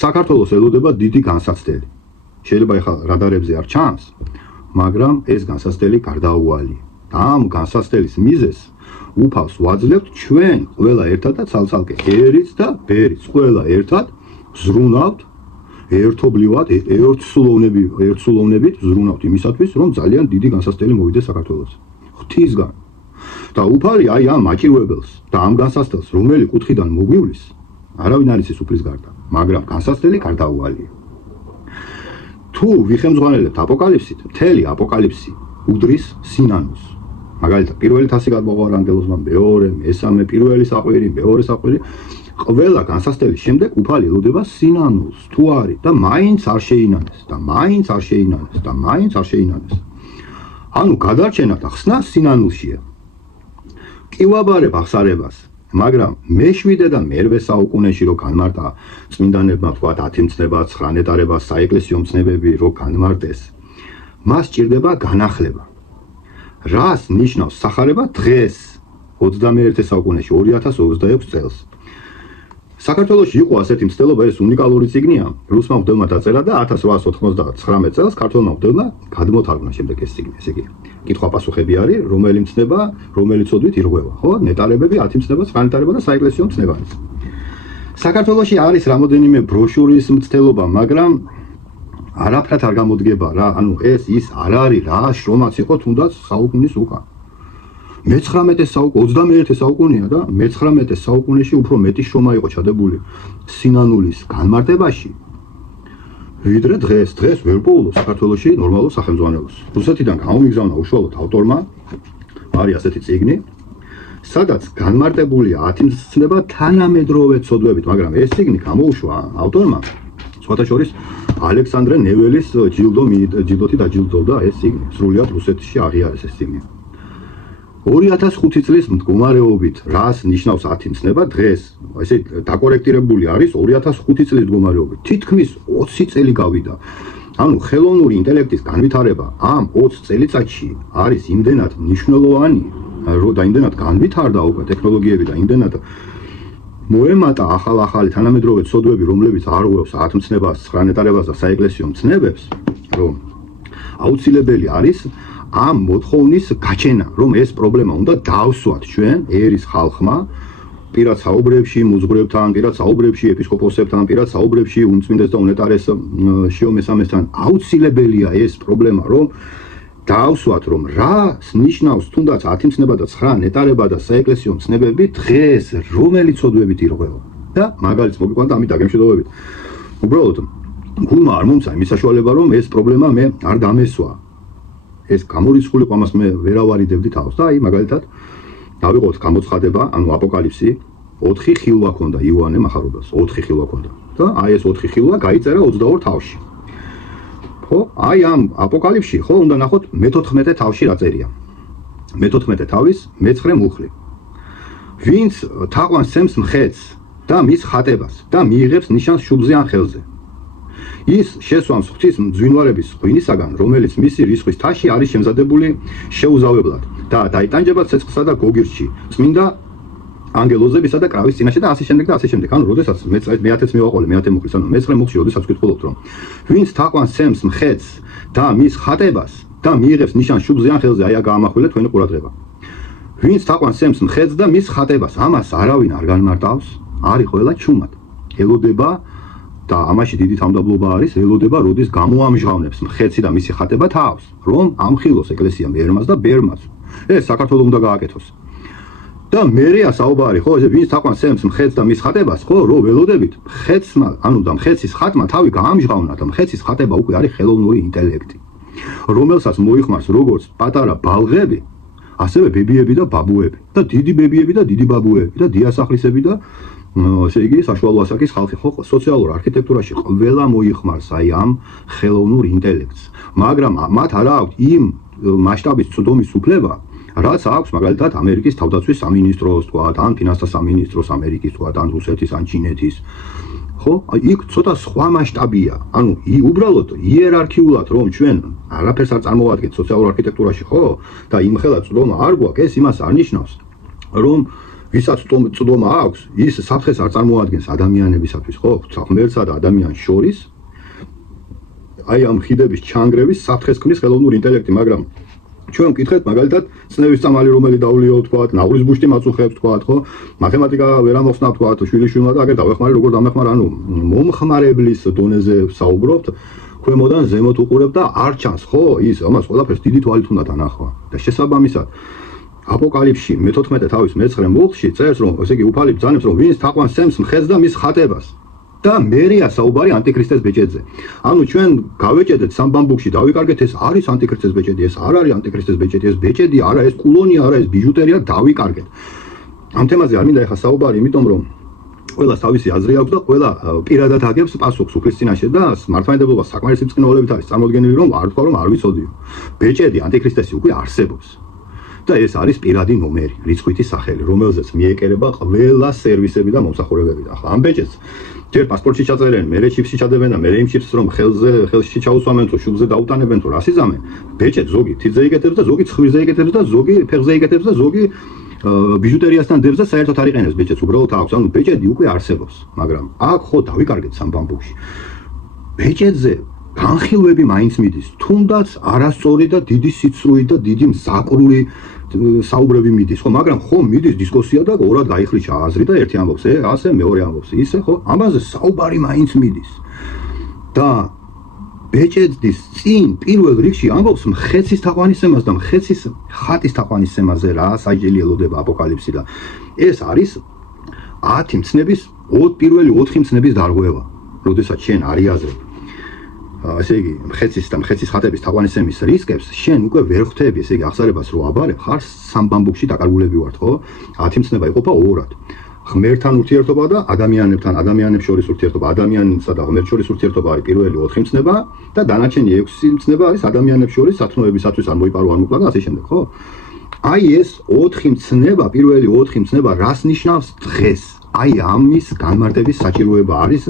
საქართველოს ელოდება დიდი განსაცდელი. შეიძლება ეხლა რადარებზე არ ჩანს, მაგრამ ეს განსაცდელი გარდაუვალია. და ამ განსაცდელის მიზეზს უფალს ვაძლევთ ჩვენ ყველა ერთად და ცალ-ცალკე ერიც და ბერიც ყველა ერთად ზრუნავთ ერთობლივად ერთსულოვნებით ზრუნავთ იმისათვის რომ ძალიან დიდი განსაცდელი მოვიდეს საქართველოს ღვთისგან და უფალი აი ამ მაჭირვებელს და ამ განსაცდელს რომელი კუთხიდან მოგვივლის არავინ არ იცის უფლის გარდა მაგრამ განსაცდელი გარდაუვალია თუ ვიხემძღვანელებთ აპოკალიფსით მთელი აპოკალიფსი უდრის სინანულს მაგალითად პირველი თასი გადმოღარ ანგელოზმა მეორე მესამე პირველი საყვირი მეორე საყვირი ყველა განსაცდელის შემდეგ უფალი ელოდება სინანულს თუ არის და მაინც არ შეინანეს და მაინც არ შეინანეს და მაინც არ შეინანეს ანუ გადარჩენა და ხსნა სინანულშია კი ვაბარებ აღსარებას მაგრამ მე-7 და მე-8 საუკუნეში რო განმარტა წმინდანებმა თქვა 10 მცნება 9 ნეტარება საეკლესიო მცნებები რო განმარტეს მას ჭირდება განახლება რას ნიშნავს სახარება დღეს 21 საუკუნეში 2026 წელს საქართველოში იყო ასეთი მცდელობა ეს უნიკალური წიგნია რუსმა მღვდელმა დაწერა და 1899 წელს ქართველმა მღვდელმა გადმოთარგმნა შემდეგ ეს წიგნი ესე იგი კითხვა-პასუხები არის რომელი მცნება რომელი ცოდვით ირღვევა ხო ნეტარებები 10 მცნება 9 ნეტარება და საეკლესიო მცნებანი საქართველოში არის რამოდენიმე ბროშურის მცდელობა მაგრამ არაფრად არ გამოდგება რა ანუ ეს ის არ არის რა შრომაც იყო თუნდაც საუკუნის უკან მე-19 საუკუნე 21 საუკუნეა და მე-19 საუკუნეში უფრო მეტი შრომა იყო ჩადებული სინანულის განმარტებაში ვიდრე დღეს ვერ პოულობს საქართველოში ნორმალურ სახელმძღვანელოს რუსეთიდან გამომიგზავნა უშუალოდ ავტორმა არის ასეთი წიგნი სადაც განმარტებულია 10 მცნება თანამედროვე ცოდვებით მაგრამ ეს წიგნი გამოუშვა ავტორმა სხვათა შორის ალექსანდრე ნეველის ჯილდოთი დაჯილდოვდა ეს წიგნი სრულიად რუსეთში აღიარეს ეს წიგნი 2005 წლის მდგომარეობით რას ნიშნავს 10 მცნება დღეს ესე დაკორექტირებული არის 2005 წლის მდგომარეობით თითქმის 20 წელი გავიდა ანუ ხელოვნური ინტელექტის განვითარება ამ 20 წელიწადში არის იმდენად მნიშვნელოვანი და იმდენად განვითარდა უკვე ტექნოლოგიები და იმდენად მოემატა ახალ-ახალი თანამედროვე ცოდვები რომლებიც არღვევს 10 მცნებას 9 ნეტარებას და საეკლესიო მცნებებს რომ აუცილებელი არის ამ მოთხოვნის გაჩენა, რომ ეს პრობლემა უნდა დავსვათ ჩვენ ერის ხალხმა, პირად საუბრებში, მუძღვრებთან, პირად საუბრებში, ეპისკოპოსებთან, პირად საუბრებში, უნწმინდეს და უნეტარეს შიო მესამესთან, აუცილებელია ეს პრობლემა, რომ დავსვათ, რომ რას ნიშნავს თუნდაც 10 მცნება და 9 ნეტარება და საეკლესიო მცნებები დღეს რომელი ცოდვებით ირღვევა. და მაგალითს მოგიყვანდა ამით დაგემშვიდობებით. უბრალოდ გულმა არ მომცა იმის საშუალება, რომ ეს პრობლემა მე არ დამესვა. ეს გამორიცხული ყამას მე ვერავარიდებდი თავს და აი მაგალითად დავიღოთ გამოცხადება ანუ აპოკალიფსი 4 ხილვა ქონდა იოანე მახარებელს 4 ხილვა ქონდა და აი ეს 4 ხილვა გაიწერა 22 თავში ხო აი ამ აპოკალიფსში ხო უნდა ნახოთ მე-14 თავში რა წერია მე-14 თავის მე-9 მუხლი ვინც თაყვანს სცემს მხედს და მის ხატებას და მიიღებს ნიშანს შუბლზე ან ხელზე ის შესვამს ღვთის მძვინვარების ღვინისაგან, რომელიც მისი რისხვის თაში არის შემზადებული შეუზავებლად და დაიტანჯება ცეცხლსა და გოგირდში, წმინდა ანგელოზებისა და კრავის წინაშე და ასე შემდეგ და ასე შემდეგ. ანუ როდესაც მე-10-ს მივაყოლე, მე-10 მუხლის, ანუ მე-9 მუხლში როდესაც ვკითხულობთ, რომ ვინც თაყვანს სცემს მხედს და მის ხატებას და მიიღებს ნიშანს შუბლზე ან ხელზე, აი გაამახვილე თქვენი ყურადღება. ვინც თაყვანს სცემს მხედს და მის ხატებას, ამას არავინ არ განმარტავს, არის ყველა ჩუმად. ელოდება და ამაში დიდი თავმდაბლობა არის ელოდება როდის გამოამჟღავნებს მხედსი და მისი ხატება თავს რომ ამხილოს ეკლესია მერმას და ბერმას ეს საქართველოს უნდა გააკეთოს და მერეა საუბარი ხო ესე ვინც თაყვანს სცემს მხედს და მის ხატებას ხო რო ველოდებით მხედსმა ანუ და მხედსის ხატმა თავი გაამჟღავნა და მხედსის ხატება უკვე არის ხელოვნური ინტელექტი რომელსაც მოიხმარს როგორც პატარა ბალღები ასევე ბებიები და ბაბუები და დიდი ბებიები და დიდი ბაბუები და დიასახლისები და ესე იგი საშუალო ასაკის ხალხი ხო სოციალურ არქიტექტურაში ყველა მოიხმარს აი ამ ხელოვნურ ინტელექტს მაგრამ მათ არა აქვს იმ მასშტაბის ცოდომის უფლება რაც აქვს მაგალითად ამერიკის თავდაცვის სამინისტროს თქვა ან ფინანსთა სამინისტროს ამერიკის თქვა ან რუსეთის ან ჩინეთის ხო იქ ცოტა სხვა მასშტაბია ანუ უბრალოდ იერარქიულად რომ ჩვენ არაფერს არ წარმოვადგენთ სოციალურ არქიტექტურაში ხო და იმხელა წვდომა არ გვაქვს ეს იმას არ ნიშნავს რომ ვისაც წვდომა აქვს, ის საფრთხეს არ წარმოადგენს ადამიანებისათვის, ხო? ღმერთსა და ადამიანს შორის აი ამ ხიდების ჩანგრევის საფრთხეს ქმნის ხელოვნური ინტელექტი, მაგრამ ჩვენ ვკითხეთ მაგალითად ცნების წამალი რომელი დაულიო თქვათ, ნაღვრის ბუშტი მაწუხებს თქვათ, ხო? მათემატიკა ვერ ამოხსნა თქვათ, შვილიშვილმა და აგერ დავეხმარე როგორ დამეხმარ, ანუ მომხმარებლის დონეზე საუბრობთ, ქვემოდან ზემოთ უყურებ და არ ჩანს, ხო? ის ამას ყველაფერს დიდი თვალით უნდა დანახვა. და შესაბამისად აპოკალიფსში მე-14 თავის მე-9 მუხლში წერს, რომ ესე იგი უფალი ბრძანებს, რომ ვინც თაყვანს სცემს მხეცს და მის ხატებას. და მერია საუბარი ანტიქრისტეს ბეჭედზე. ანუ ჩვენ გავეჭედეთ სამ ბამბუქში, დავიკარგეთ ეს არის ანტიქრისტეს ბეჭედი, ეს არ არის ანტიქრისტეს ბეჭედი, ეს ბეჭედი არა, ეს კულონია არა, ეს ბიჟუტერია, დავიკარგეთ. ამ თემაზე არ მინდა ეხა საუბარი, იმიტომ რომ ყველას თავისი აზრი აქვს და ყველა პირადად აგებს პასუხს უფლის წინაშე და მართლმადიდებლობა საკმარისი ბრწყინვალებით არის წარმოდგენილი, რომ არ თქვა, რომ არ ვიცოდიო. ბეჭედი ანტიქრისტესი უკვე არსებობს. და ეს არის პირადი ნომერი, რიცხვითი სახელი, რომელზეც მიეკერება ყველა სერვისები და მომსახურებები. ახლა ამ ბეჭედს ჯერ პასპორტში ჩაწერენ, მერე ჩიპსში ჩადებენ და მერე იმ ჩიპსს რომ ხელში ჩაუსვამენ თუ შუბზე დაუტანებენ თუ რას იზამენ. ბეჭედს ზოგი თითზე იკეთებს და ზოგი ცხვირზე იკეთებს და ზოგი ფეხზე იკეთებს და ზოგი ბიჟუტერიასთან დებს და საერთოდ არ იყენებს ბეჭედს, უბრალოდ აქვს. ანუ ბეჭედი უკვე არსებობს, მაგრამ აქ ხო დავიკარგეთ სამ ბამბუქში. ბეჭედზე განხილვები მაინც მიდის, თუნდაც არასწორი და დიდი სიცრუით და დიდი მზაკრული საუბრები მიდის, ხო, მაგრამ ხო მიდის დისკუსია და ორად გაიხლიჩა აზრი და ერთი ამბობს ასე, მეორე ამბობს ისე, ხო, ამაზე საუბარი მაინც მიდის. და ბეჭედის წინ პირველ რიგში ამბობს მხეცის თაყვანისცემას და მხეცის ხატის თაყვანისცემაზე რა საჯელი ელოდება აპოკალიფსი და ეს არის 10 მცნების პირველი 4 მცნების დარღვევა, როდესაც შენ არიაზრებ ესე იგი მხეცის და მხეცის ხატების თაყვანისცემის რისკებს შენ უკვე ვერ ხვდები, ესე იგი აღსარებას რო აბარებ, ხარ სამ ბამბუქში დაკარგულები ვართ, ხო? 10 მცნება იყოფა ორად. ღმერთთან ურთიერთობა და ადამიანებთან, ადამიანებს შორის ურთიერთობა, ადამიანსა და ღმერთს შორის ურთიერთობა არის პირველი 4 მცნება და დანარჩენი 6 მცნება არის ადამიანებს შორის სათნოებისათვის არ მოიპარო არ მოკლა და ასე შემდეგ, ხო? აი ეს 4 მცნება, პირველი 4 მცნება რას ნიშნავს დღეს? აი ამის განმარტების საჭიროება არის,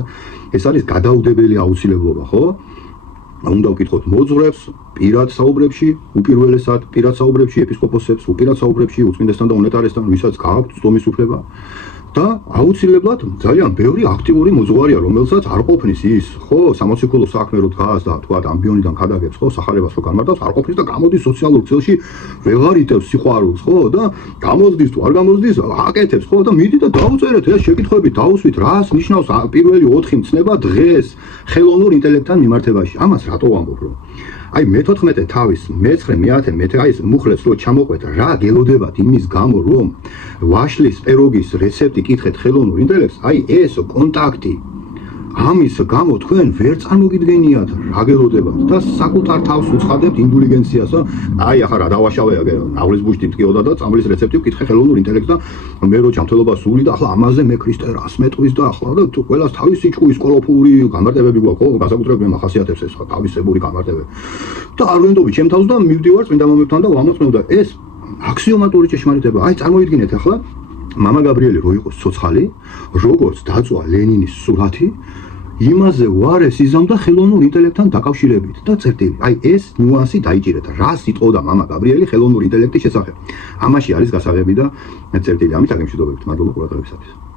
ეს არის გადაუდებელი აუცილებლობა, ხო? უნდა ვკითხოთ მოძღვრებს, პირად საუბრებში, უპირველესად პირად საუბრებში, ეპისკოპოსებს, უპირად საუბრებში, უწმინდესთან და უნეტარესთან, ვისაც გააქვთ წვდომის უფლება. და აუცილებლად ძალიან ბევრი აქტიური მოძღვარია, რომელსაც არ ყოფნის ის, ხო, სამოციქულო საქმე რო დგას და თქვა ამბიონიდან ქადაგებს, ხო, სახარებას რო განმარტავს, არ ყოფნის და გამოდის სოციალურ ქსელში, ვეღარ იტევს სიყვარულს, ხო, და გამოძდის თუ არ გამოძდის, აკეთებს, ხო, და მიდი და დაუწერეთ ეს შეკითხვები, დაუსვით, რას ნიშნავს პირველი 4 მცნება დღეს ხელოვნურ ინტელექტთან მიმართებაში. ამას რატო ვამბობ, რომ აი მე-14 თავის მე-9 მე-10 მე აი ეს მუხლებს რო ჩამოყვეთ, რა გელოდებათ იმის გამო, რომ ვაშლის პეროგის რეცეპტი კითხეთ ხელოვნურ ინტელექტს, აი ეს კონტაქტი ამის გამო თქვენ ვერ წარმოგიდგენიათ რა გელოდებათ და საკუთარ თავს უცხადებთ ინდულიგენციას, აი ახლა რა დავაშავე ნავლის ბუშტი მტკიოდა და წამლის რეცეპტი ვკითხე ხელოვნურ ინტელექტს და მე რო ჯანმრთელობა სული და ახლა ამაზე მე ქრისტე რას მეტყვის და ახლა და თუ ყველას თავისი ჭკუის კოლოფური განმარტებები გვაქვს, ხო, გასაკუთრებით მე ახასიათებს ეს თავისებური განმარტებები. და არ ვენდობი ჩემ თავს და მივდივარ წმინდა მომებთან და ვამოწმებ და ეს აქსიომატური ჭეშმარიტება. აი წარმოვიდგინეთ ახლა მამა გაბრიელი რო იყოს ცოცხალი, როგორც დაწვა ლენინის სურათი, იმაზე უარეს იზამდა ხელოვნურ ინტელექტთან დაკავშირებით და წერტილი. აი ეს ნუანსი დაიჭირეთ. რას იტყოდა მამა გაბრიელი ხელოვნურ ინტელექტის შესახებ? ამაში არის გასაღები და წერტილი. ამით აგემშვიდობებით. მადლობა ყურადღებისათვის.